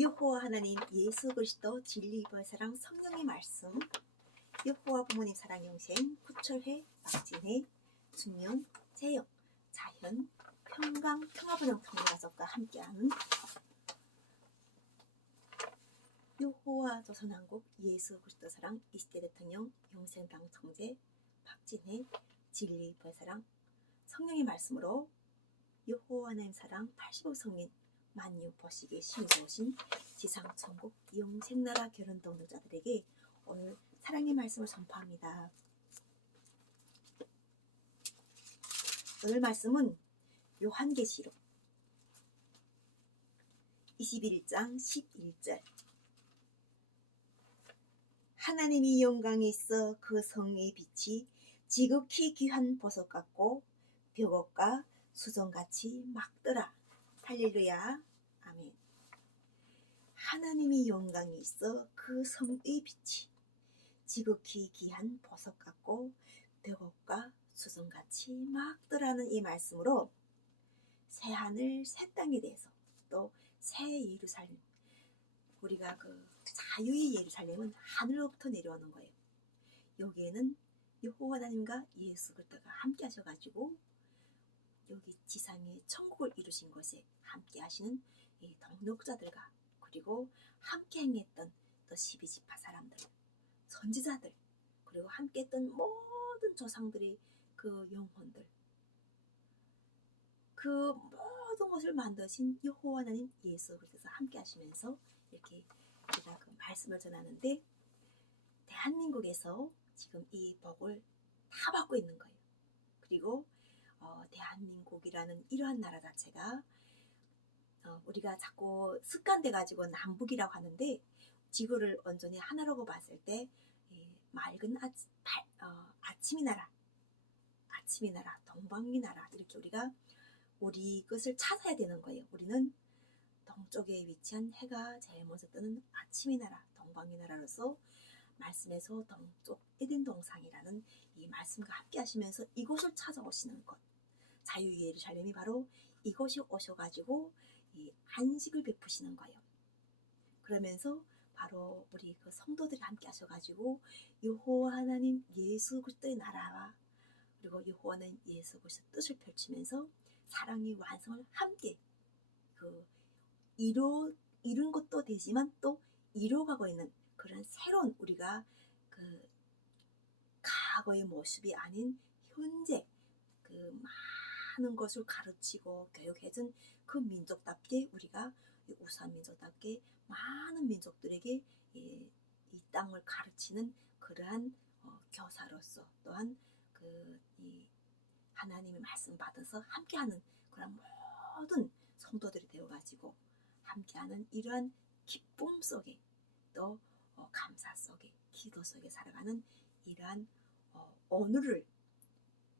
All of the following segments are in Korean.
여호와 하나님 예수 그리스도 진리의 사랑 성령의 말씀 여호와 부모님 사랑 영생 구철회 박진혜 준영 재영 자현 평강 평화번영 통일가족과 함께하는 여호와 조선왕국 예수 그리스도 사랑 20대 대통령 영생당 청재 박진혜 진리의 사랑 성령의 말씀으로 여호와 하나님 사랑 80억 성민 만유 보시기에 심으신 지상천국 영생나라 결혼 동역자들에게 오늘 사랑의 말씀을 선포합니다. 오늘 말씀은 요한계시록 21장 11절 하나님이 영광이 있어 그 성의 빛이 지극히 귀한 보석 같고 벽옥과 수정같이 막더라. 할렐루야. 아멘. 하나님이 영광이 있어 그 성의 빛이 지극히 귀한 보석 같고 벽옥과 수정같이 막더라는 이 말씀으로 새 하늘 새 땅에 대해서 또 새 예루살렘 우리가 그 자유의 예루살렘은 하늘로부터 내려오는 거예요. 여기에는 여호와 하나님과 예수 그리스도가 함께 하셔가지고 여기 지상에 천국을 이루신 것에 함께 하시는 이 동역자들과 그리고 함께 행했던 또 12지파 사람들 선지자들 그리고 함께 했던 모든 조상들의 그 영혼들 그 모든 것을 만드신 여호와 하나님 예수 그리스도께서 함께 하시면서 이렇게 제가 그 말씀을 전하는데 대한민국에서 지금 이 복을 다 받고 있는 거예요. 그리고 대한민국이라는 이러한 나라 자체가 우리가 자꾸 습관돼 가지고 남북이라고 하는데 지구를 온전히 하나라고 봤을 때 맑은 아침이 나라 동방의 나라 이렇게 우리가 우리 것을 찾아야 되는 거예요. 우리는 동쪽에 위치한 해가 제일 먼저 뜨는 아침의 나라 동방의 나라로서 말씀에서 동쪽 에덴 동상이라는 이 말씀과 함께 하시면서 이곳을 찾아오시는 것 자유의 예루살렘이 바로 이곳이 오셔가지고 이 안식을 베푸시는 거예요. 그러면서 바로 우리 그 성도들이 함께 하셔가지고 여호와 하나님 예수 그리스도의 나라와 그리고 여호와 하나님 예수 그리스도의 뜻을 펼치면서 사랑의 완성을 함께 그 이룬 것도 되지만 또 이뤄가고 있는 그런 새로운 우리가 그 과거의 모습이 아닌 현재 그 많은 것을 가르치고 교육해준 그 민족답게 우리가 우수한 민족답게 많은 민족들에게 이 땅을 가르치는 그러한 교사로서 또한 이 하나님의 말씀 받아서 함께하는 그런 모든 성도들이 되어가지고 함께하는 이러한 기쁨 속에 또 감사 속에 기도 속에 살아가는 이러한 오늘을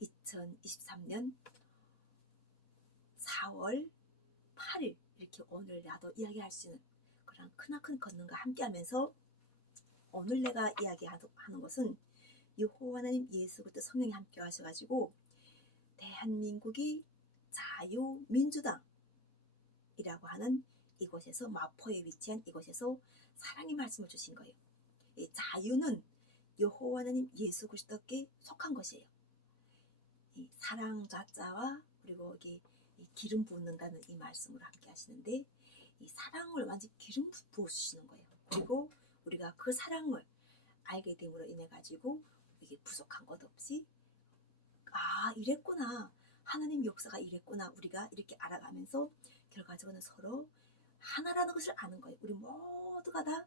2023년 4월 8일 이렇게 오늘 나도 이야기할 수 있는 그런 크나큰 걷는과 함께하면서 오늘 내가 이야기하는 것은 여호와 하나님 예수 그리스도 성령이 함께 하셔가지고 대한민국이 자유민주당이라고 하는 이곳에서 마포에 위치한 이곳에서 사랑의 말씀을 주신 거예요. 이 자유는 여호와 하나님 예수 그리스도께 속한 것이에요. 이 사랑 자자와 그리고 여기 기름 붓는다는 이 말씀으로 함께 하시는데 이 사랑을 완전히 기름 부으시는 거예요. 그리고 우리가 그 사랑을 알게 됨으로 인해 가지고 이게 부족한 것 없이 이랬구나 하나님 역사가 이랬구나 우리가 이렇게 알아가면서 결과적으로는 서로 하나라는 것을 아는 거예요. 우리 모두가 다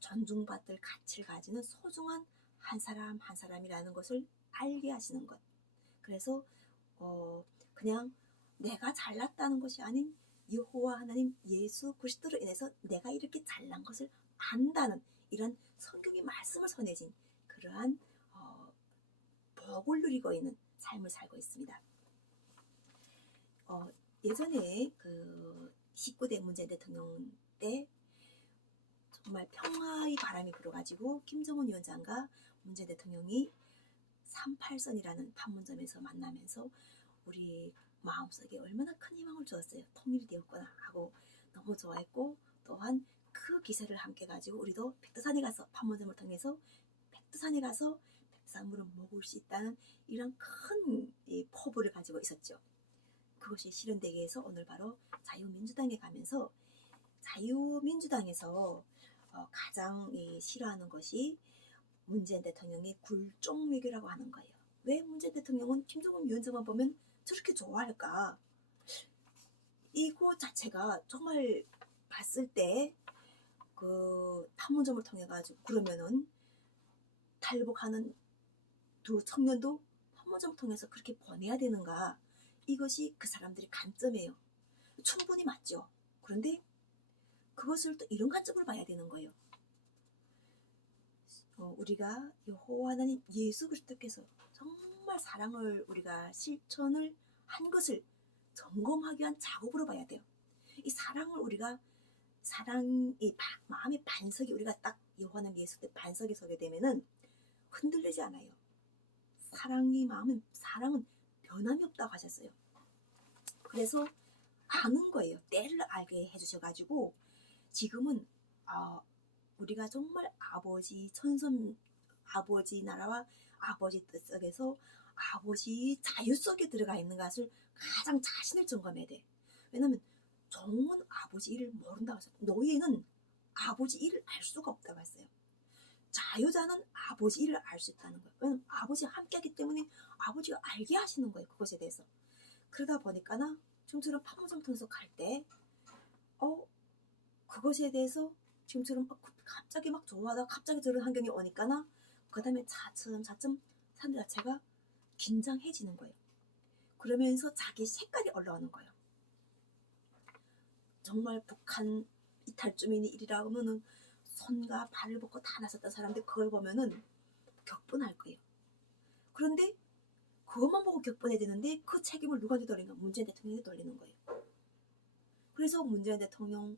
존중받을 가치를 가지는 소중한 한 사람 한 사람이라는 것을 알게 하시는 것. 그래서 그냥 내가 잘났다는 것이 아닌 여호와 하나님 예수 그리스도로 인해서 내가 이렇게 잘난 것을 안다는 이런 성경의 말씀을 전해진 그러한 복을 누리고 있는 삶을 살고 있습니다. 예전에 그 19대 문재인 대통령 때 정말 평화의 바람이 불어가지고 김정은 위원장과 문재인 대통령이 38선이라는 판문점에서 만나면서 우리 마음속에 얼마나 큰 희망을 주었어요. 통일이 되었구나 하고 너무 좋아했고 또한 그 기세를 함께 가지고 우리도 백두산에 가서 판문점을 통해서 백두산에 가서 백두산물을 먹을 수 있다는 이런 큰 포부를 가지고 있었죠. 그것이 실현되기 위해서 오늘 바로 자유민주당에 가면서 자유민주당에서 가장 싫어하는 것이 문재인 대통령의 굴종 외교라고 하는 거예요. 왜 문재인 대통령은 김정은 위원장만 보면 저렇게 좋아할까? 이거 자체가 정말 봤을 때 그 판문점을 통해 가지고 그러면은 탈북하는 두 청년도 판문점을 통해서 그렇게 보내야 되는가? 이것이 그 사람들의 관점이에요. 충분히 맞죠. 그런데 그것을 또 이런 관점으로 봐야 되는 거예요. 우리가 여호와 하나님 예수 그리스도께서 정말 사랑을 우리가 실천을 한 것을 점검하기 위한 작업으로 봐야 돼요. 이 사랑을 우리가 마음의 반석이 우리가 딱 여호와 하나님 예수 때 반석에 서게 되면은 흔들리지 않아요. 사랑은 변함이 없다고 하셨어요. 그래서 아는 거예요. 때를 알게 해주셔가지고 지금은 우리가 정말 아버지 나라와 아버지 뜻 속에서 아버지 자유 속에 들어가 있는 것을 가장 자신을 점검해야 돼. 왜냐면 종은 아버지 일을 모른다고 했어요. 노예는 아버지 일을 알 수가 없다고 했어요. 자유자는 아버지 일을 알 수 있다는 거예요. 왜냐면 아버지와 함께하기 때문에 아버지가 알게 하시는 거예요. 그것에 대해서. 그러다 보니까나 지금처럼 판문점 통해서 갈 때 그것에 대해서 지금처럼 갑자기 막 좋아하다가 갑자기 저런 환경이 오니까나 그 다음에 차츰 사람들 자체가 긴장해지는 거예요. 그러면서 자기 색깔이 올라오는 거예요. 정말 북한 이탈주민이 일이라고 하면은 손과 발을 벗고 다 나섰던 사람들 그걸 보면은 격분할 거예요. 그런데 그것만 보고 격분해야 되는데 그 책임을 누구한테 돌리는 거예요? 문재인 대통령이 돌리는 거예요. 그래서 문재인 대통령을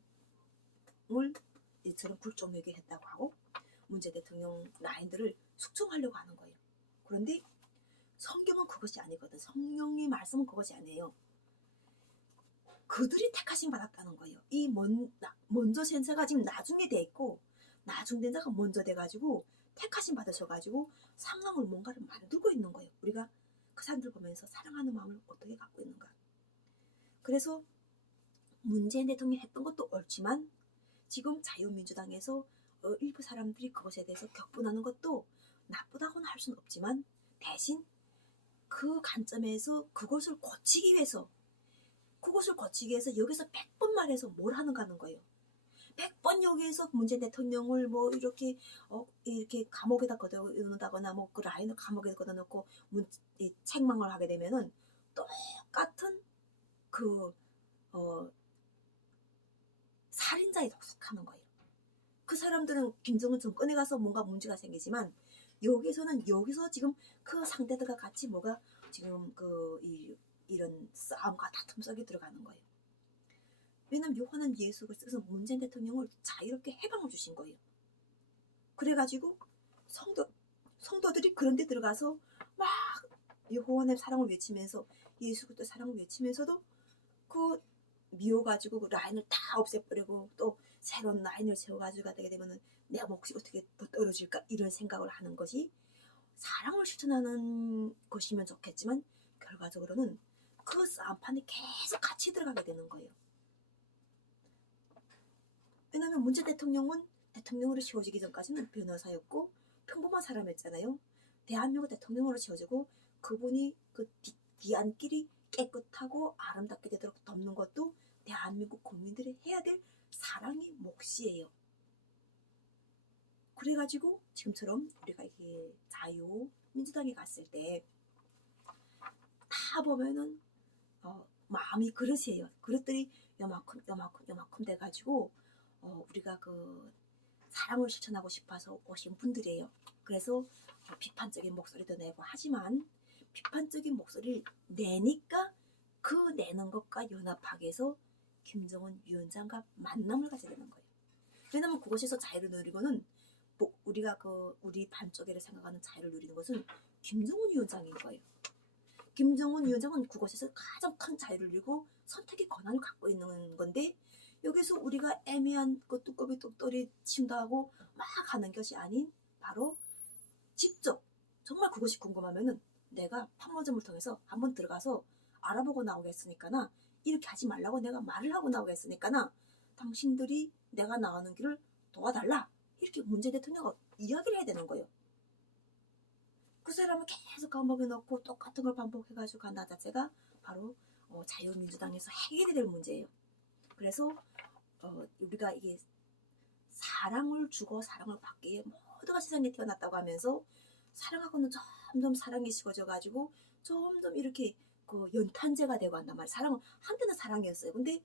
이처럼 굴종 외교했다고 하고 문재인 대통령 라인들을 숙청하려고 하는 거예요. 그런데 성경은 그것이 아니거든. 성령의 말씀은 그것이 아니에요. 그들이 택하심 받았다는 거예요. 이 먼저 센 자가 지금 나중에 돼 있고 나중된 자가 먼저 돼가지고 택하심 받으셔가지고 상황을 뭔가를 만들고 있는 거예요. 우리가 그 사람들 보면서 사랑하는 마음을 어떻게 갖고 있는가. 그래서 문재인 대통령이 했던 것도 옳지만 지금 자유민주당에서 일부 사람들이 그것에 대해서 격분하는 것도 나쁘다고는 할 수는 없지만 대신 그 관점에서 그것을 고치기 위해서 여기서 100번 말해서 뭘 하는가 하는 거예요. 100번 여기에서 문재인 대통령을 뭐 이렇게 감옥에다 걷어놓는다거나 뭐 그 라인을 감옥에 걷어놓고 책망을 하게 되면은 똑같은 살인자에 속하는 거예요. 그 사람들은 김정은 정권에 가서 뭔가 문제가 생기지만 여기서 지금 그 상대들과 같이 뭐가 지금 이런 싸움과 다툼 속에 들어가는 거예요. 왜냐면 요한은 예수 그리스도께서 문재인 대통령을 자유롭게 해방을 주신 거예요. 그래가지고 성도들이 그런 데 들어가서 막 여호와의 사랑을 외치면서 예수 그리스도 사랑을 외치면서도 그 미워가지고 그 라인을 다 없애버리고 또 새로운 라인을 세워가지고 가게 되면은 내가 몫이 어떻게 더 떨어질까 이런 생각을 하는 것이 사랑을 실천하는 것이면 좋겠지만 결과적으로는 그 싸움판에 계속 같이 들어가게 되는 거예요. 왜냐하면 문재인 대통령은 대통령으로 지어지기 전까지는 변호사였고 평범한 사람이었잖아요. 대한민국 대통령으로 지어지고 그분이 그 뒤안길이 깨끗하고 아름답게 되도록 돕는 것도 대한민국 국민들이 해야 될 사랑의 몫이에요. 그래가지고 지금처럼 우리가 이게 자유민주당에 갔을 때 다 보면은 마음이 그릇이에요. 그릇들이 요만큼 돼가지고 우리가 그 사랑을 실천하고 싶어서 오신 분들이에요. 그래서 비판적인 목소리도 내고 하지만 비판적인 목소리를 내니까 그 내는 것과 연합하게 해서 김정은 위원장과 만남을 가지게 되는 거예요. 왜냐하면 그곳에서 자유를 누리고는 우리가 우리 반쪽에를 생각하는 자유를 누리는 것은 김정은 위원장인 거예요. 김정은 위원장은 그곳에서 가장 큰 자유를 누리고 선택의 권한을 갖고 있는 건데 여기서 우리가 애매한 그 뚜껑이 뚝떨이 친다고 막 하는 것이 아닌 바로 직접 정말 그것이 궁금하면은 내가 판문점을 통해서 한번 들어가서 알아보고 나오겠으니까나 이렇게 하지 말라고 내가 말을 하고 나오겠으니까나 당신들이 내가 나가는 길을 도와달라 이렇게 문재인 대통령과 이야기를 해야 되는 거예요. 그 사람은 계속 감옥에 넣고 똑같은 걸 반복해가지고 간다 자체가 바로 자유민주당에서 해결이 될 문제예요. 그래서 우리가 이게 사랑을 주고 사랑을 받기에 모두가 세상에 태어났다고 하면서 사랑하고는 점점 사랑이 식어져 가지고 점점 이렇게 그 연탄재가 되고 한단 말이에요. 사랑은 한때는 사랑이었어요. 근데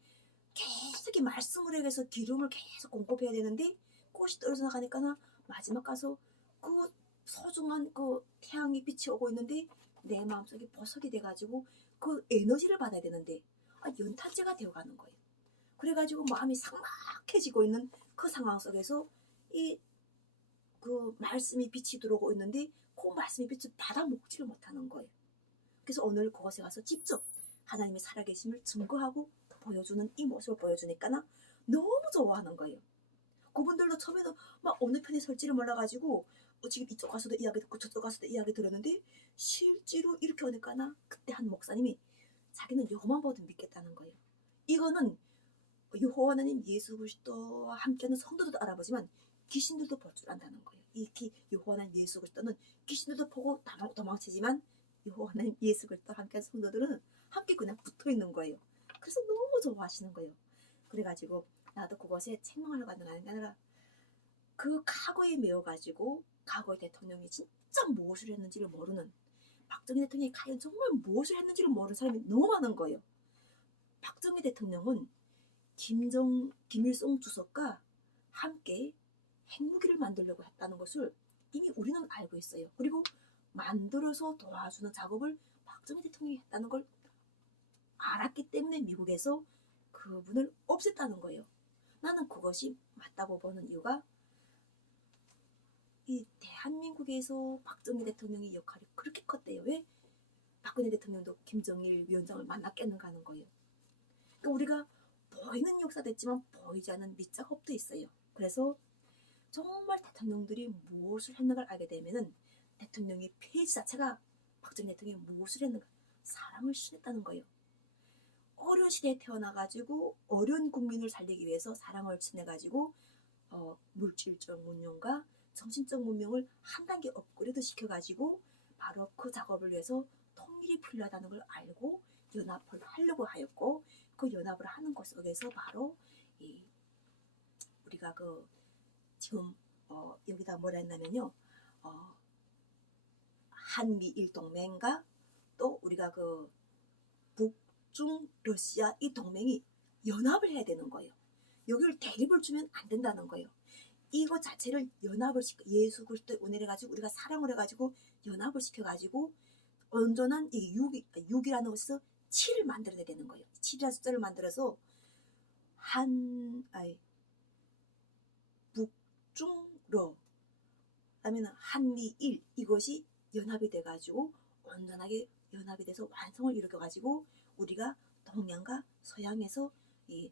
계속 이 말씀을 해서 기름을 계속 공급해야 되는데 꽃이 떨어져 나가니까 마지막 가서 그 소중한 그 태양이 빛이 오고 있는데 내 마음속에 보석이 돼가지고 그 에너지를 받아야 되는데 연탄재가 되어가는 거예요. 그래가지고 마음이 삭막해지고 있는 그 상황 속에서 이 그 말씀이 빛이 들어오고 있는데 그 말씀이 빛을 받아 먹지를 못하는 거예요. 그래서 오늘 그곳에 가서 직접 하나님의 살아계심을 증거하고 보여주는 이 모습을 보여주니까 너무 좋아하는 거예요. 그분들도 처음에는 막 어느 편에 설지를 몰라가지고 지금 이쪽 가서도 이야기 듣고 저쪽 가서도 이야기 들었는데 실제로 이렇게 오니까 그때 한 목사님이 자기는 여호만 보도 믿겠다는 거예요. 이거는 여호와 하나님 예수 그리스도와 함께하는 성도들도 알아보지만 귀신들도 볼 줄 안다는 거예요. 이 여호와 하나님 예수 그리스도는 귀신들도 보고 도망치지만 여호와 하나님 예수 그리스도와 함께하는 성도들은 함께 그냥 붙어 있는 거예요. 그래서 너무 좋아하시는 거예요. 그래가지고 나도 그것에 책망을 받는 게 아니라 그 과거에 매여가지고 과거의 대통령이 진짜 무엇을 했는지를 모르는 박정희 대통령이 과연 정말 무엇을 했는지를 모르는 사람이 너무 많은 거예요. 박정희 대통령은 김일성 주석과 함께 핵무기를 만들려고 했다는 것을 이미 우리는 알고 있어요. 그리고 만들어서 도와주는 작업을 박정희 대통령이 했다는 걸 알았기 때문에 미국에서 그분을 없앴다는 거예요. 나는 그것이 맞다고 보는 이유가 이 대한민국에서 박정희 대통령의 역할이 그렇게 컸대요. 왜 박근혜 대통령도 김정일 위원장을 만났겠는가 하는 거예요. 그러니까 우리가 보이는 역사도 있지만 보이지 않는 밑작업도 있어요. 그래서 정말 대통령들이 무엇을 했는가를 알게 되면은 대통령의 페이지 자체가 박정희 대통령이 무엇을 했는가 사랑을 실했다는 거예요. 어려운 시대에 태어나가지고 어려운 국민을 살리기 위해서 사랑을 실해가지고 물질적 문명과 정신적 문명을 한 단계 업그레이드 시켜가지고 바로 그 작업을 위해서 통일이 필요하다는 걸 알고 연합을 하려고 하였고 그 연합을 하는 것 속에서 바로 우리가 지금 여기다 뭐라 했냐면요 한미일 동맹과 또 우리가 북중 러시아 이 동맹이 연합을 해야 되는 거예요. 여기를 대립을 주면 안 된다는 거예요. 이거 자체를 연합을 시켜 예수 그리스도의 은혜를 가지고 우리가 사랑을 해가지고 연합을 시켜가지고 온전한 이 6이라는 것에서 7을 만들어야 되는 거예요. 7이라는 숫자를 만들어서 북중러 그다음에 한미일 이것이 연합이 돼가지고 온전하게 연합이 돼서 완성을 일으켜가지고 우리가 동양과 서양에서 이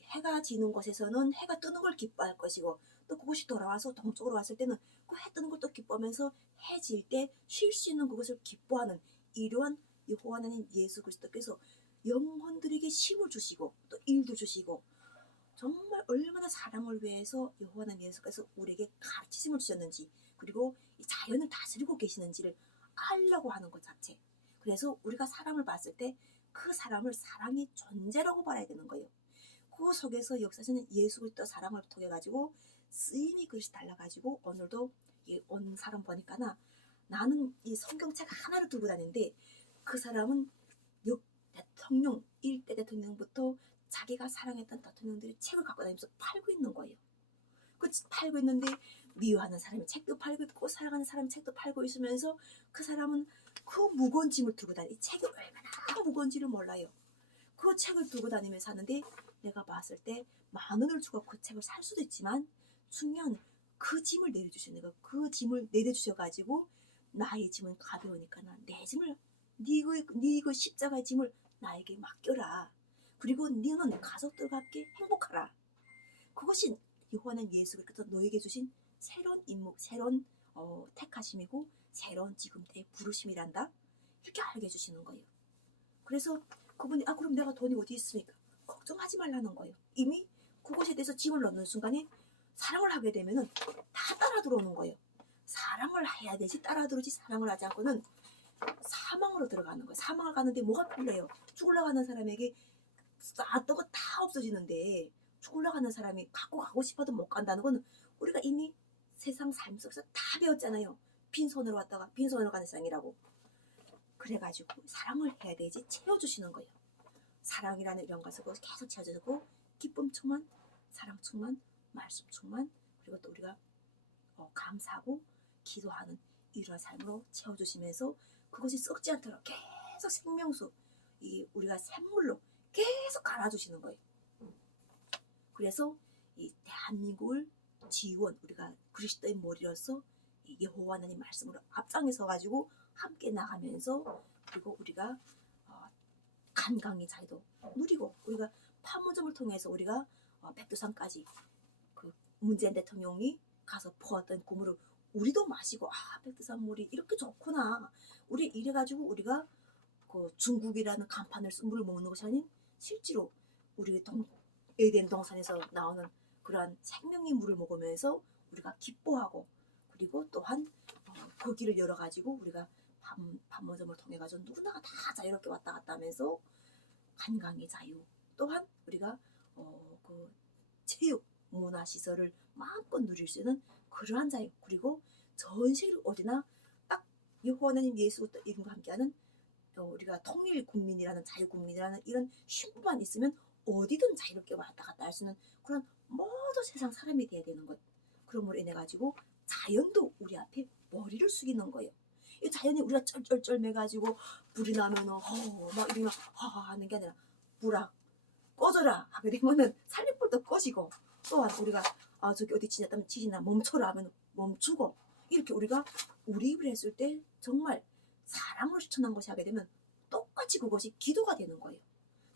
해가 지는 곳에서는 해가 뜨는 걸 기뻐할 것이고 또 그것이 돌아와서 동쪽으로 왔을 때는 그 해 뜨는 걸 또 기뻐하면서 해 질 때 쉴 수 있는 그것을 기뻐하는 이러한 여호와 하나님 예수 그리스도께서 영혼들에게 힘을 주시고 또 일도 주시고 정말 얼마나 사랑을 위해서 여호와 하나님 예수께서 우리에게 가르치심을 주셨는지 그리고 이 자연을 다스리고 계시는지를 알려고 하는 것 자체. 그래서 우리가 사람을 봤을 때 그 사람을 사랑의 존재라고 봐야 되는 거예요. 그 속에서 역사에서는 예수 그리스도 사랑을 통해 가지고 쓰임이 그릇이 달라가지고 오늘도 온 사람 보니까 나는 이 성경책 하나를 들고 다니는데 그 사람은 대통령 1대 대통령부터 자기가 사랑했던 대통령들이 책을 갖고 다니면서 팔고 있는 거예요. 그 팔고 있는데 미워하는 사람이 책도 팔고 있고 사랑하는 사람이 책도 팔고 있으면서 그 사람은 그 무거운 짐을 들고 다니 이 책이 얼마나 무거운지를 몰라요. 그 책을 들고 다니면서 하는데 내가 봤을 때 10,000원을 주고 그 책을 살 수도 있지만 중요한 그 짐을 내려주시는 거. 그 짐을 내려주셔가지고 나의 짐은 가벼우니까 내 짐을 네 그 십자가의 짐을 나에게 맡겨라. 그리고 너는 가족들과 함께 행복하라. 그것이 여호와는 예수 그리스도 너에게 주신 새로운 임무, 새로운 택하심이고 새로운 지금 때의 부르심이란다. 이렇게 알게 해주시는 거예요. 그래서 그분이 그럼 내가 돈이 어디 있습니까? 걱정하지 말라는 거예요. 이미 그것에 대해서 짐을 넣는 순간에 사랑을 하게 되면은 다 따라 들어오는 거예요. 사랑을 해야 되지 따라 들어오지 사랑을 하지 않고는 사망으로 들어가는 거예요. 사망을 가는데 뭐가 필요해요? 죽으러 가는 사람에게 쌓았던 거 다 없어지는데 죽으러 가는 사람이 갖고 가고 싶어도 못 간다는 건 우리가 이미 세상 삶 속에서 다 배웠잖아요. 빈손으로 왔다가 빈손으로 가는 세상이라고. 그래가지고 사랑을 해야 되지 채워주시는 거예요. 사랑이라는 이런 것을 계속 채워주고 기쁨 충만, 사랑 충만, 말씀 충만, 그리고 또 우리가 감사하고 기도하는 이러한 삶으로 채워주시면서 그것이 썩지 않도록 계속 생명수, 우리가 샘물로 계속 갈아주시는 거예요. 그래서 이 대한민국을 지원, 우리가 그리스도의 머리로서 여호와 하나님 말씀으로 앞장에 서가지고 함께 나가면서 그리고 우리가 간강히 자유도 누리고 우리가 판문점을 통해서 우리가 백두산까지 그 문재인 대통령이 가서 퍼왔던 그 물을 우리도 마시고 백두산 물이 이렇게 좋구나. 우리 이래가지고 우리가 그 중국이라는 간판을 쓴 물을 먹는 것이 아닌 실제로 우리 에덴 동산에서 나오는 그러한 생명의 물을 먹으면서 우리가 기뻐하고 그리고 또한 거기를 열어가지고 우리가 판문점을 통해 가지고 누구나가 다 자유롭게 왔다 갔다 하면서 관광의 자유 또한 우리가 그 체육 문화 시설을 마음껏 누릴 수 있는 그러한 자유 그리고 전 세계로 어디나 딱 여호와 하나님 예수 이름과 함께하는 우리가 통일 국민이라는 자유 국민이라는 이런 신분만 있으면 어디든 자유롭게 왔다 갔다 할 수 있는 그런 모든 세상 사람이 돼야 되는 것. 그러므로 인해 가지고 자연도 우리 앞에 머리를 숙이는 거예요. 이 자연이 우리가 쩔쩔쩔매가지고 불이 나면은 막 이러면 하는 게 아니라 불아 꺼져라 하게 되면은 살림불도 꺼지고 또한 우리가 저기 어디 지났다면 지진아 멈춰라 하면 멈추고 이렇게 우리가 우리 입을 했을 때 정말 사랑을 실천한 것이 하게 되면 똑같이 그것이 기도가 되는 거예요.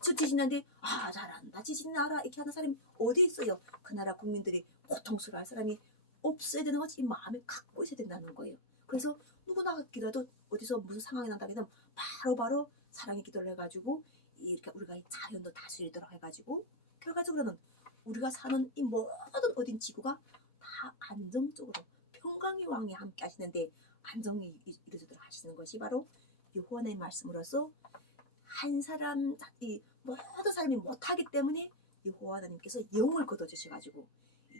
저 지진한데 잘한다 지진 나라 이렇게 하는 사람이 어디 있어요. 그 나라 국민들이 고통스러워할 사람이 없어야 되는 것이 이 마음에 갖고 있어야 된다는 거예요. 그래서 누구나 기도해도 어디서 무슨 상황이 난다게 되면 바로바로 사랑의 기도를 해가지고 이렇게 우리가 이 자연도 다스리도록 해가지고 결과적으로는 우리가 사는 이 모든 어딘 지구가 다 안정적으로 평강의 왕이 함께 하시는데 안정이 이루어지도록 하시는 것이 바로 여호와의 말씀으로서 한 사람 이 모든 사람이 못하기 때문에 여호와 하나님께서 영을 걷어주셔가지고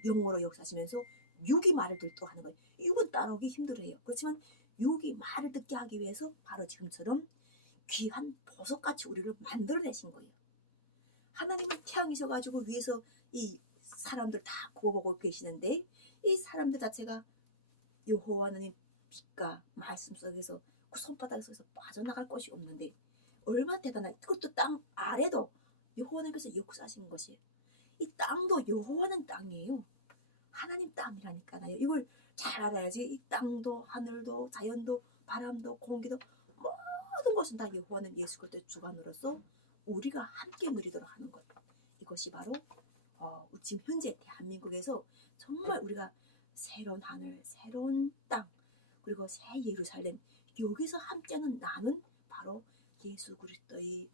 영으로 역사하시면서 육이 말을 듣도록 하는 거예요. 육은 따라오기 힘들어요. 그렇지만 육이 말을 듣게 하기 위해서 바로 지금처럼 귀한 보석같이 우리를 만들어내신 거예요. 하나님은 태양이셔가지고 위에서 이 사람들 다 구워보고 계시는데 이 사람들 자체가 여호와 하나님 빛과 말씀 속에서 그 손바닥 속에서 빠져나갈 곳이 없는데 얼마나 대단한 그것도 땅 아래도 여호와 하나님께서 역사하시는 것이에요. 이 땅도 여호와는 땅이에요. 하나님 땅이라니까요. 이걸 잘 알아야지 이 땅도 하늘도 자연도 바람도 공기도 모든 것은 다 여호와는 예수 그리스도의 주관으로서 우리가 함께 누리도록 하는 것. 이것이 바로 지금 현재 대한민국에서 정말 우리가 새로운 하늘, 새로운 땅, 그리고 새 예루살렘 여기서 함께하는 나는 바로 예수 그리스도의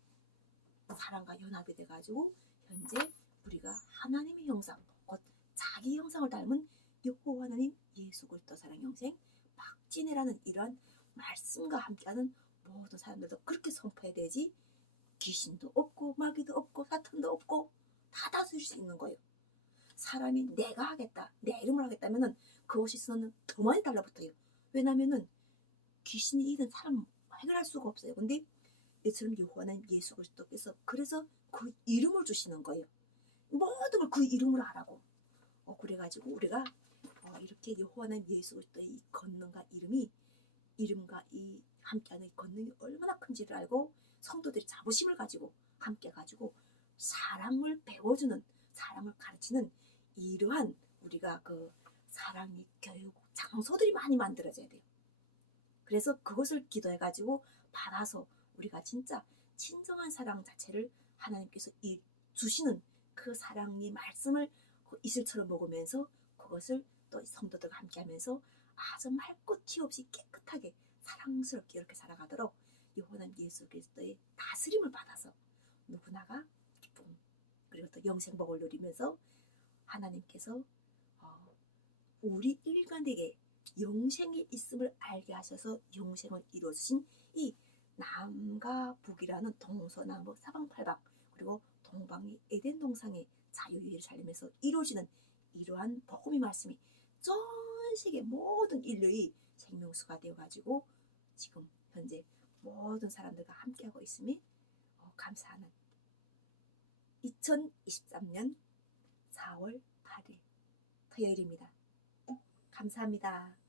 사랑과 연합이 돼가지고 현재 우리가 하나님의 형상, 곧 자기 형상을 닮은 여호와 하나님 예수 그리스도 사랑 형생 박진애라는 이러한 말씀과 함께하는 모든 사람들도 그렇게 선포해야 되지 귀신도 없고 마귀도 없고 사탄도 없고 다 다스릴 수 있는 거예요. 사람이 내가 하겠다 내 이름을 하겠다면은 그것이 있으면 더 많이 달라붙어요. 왜냐면은 귀신이 일은 사람 해결할 수가 없어요. 근데 이처럼 여호와는 예수 그리스도께서 그래서 그 이름을 주시는 거예요. 모든 걸 그 이름으로 하라고. 그래가지고 우리가 이렇게 여호와는 예수 그리스도의 이 권능과 이름과 이 함께하는 이 권능이 얼마나 큰지를 알고 성도들이 자부심을 가지고 함께 가지고 사랑을 배워주는 사랑을 가르치는 이러한 우리가 그 사랑의 교육 장소들이 많이 만들어져야 돼요. 그래서 그것을 기도해가지고 받아서 우리가 진짜 진정한 사랑 자체를 하나님께서 이 주시는 그 사랑의 말씀을 그 이슬처럼 먹으면서 그것을 또 성도들과 함께 하면서 아주 맑고 티 없이 깨끗하게 사랑스럽게 이렇게 살아가도록 영원한 예수 그리스도의 다스림을 받아서 누구나가 기쁨 그리고 또 영생복을 누리면서 하나님께서 우리 일관되게 영생이 있음을 알게 하셔서 영생을 이루어주신 이 남과 북이라는 동서남북 사방팔방 그리고 동방의 에덴 동상의 자유의 살림에서 이루어지는 이러한 복음의 말씀이 전 세계 모든 인류의 생명수가 되어가지고 지금 현재 모든 사람들과 함께하고 있음이 감사하는 2023년 4월 8일 토요일입니다. 감사합니다.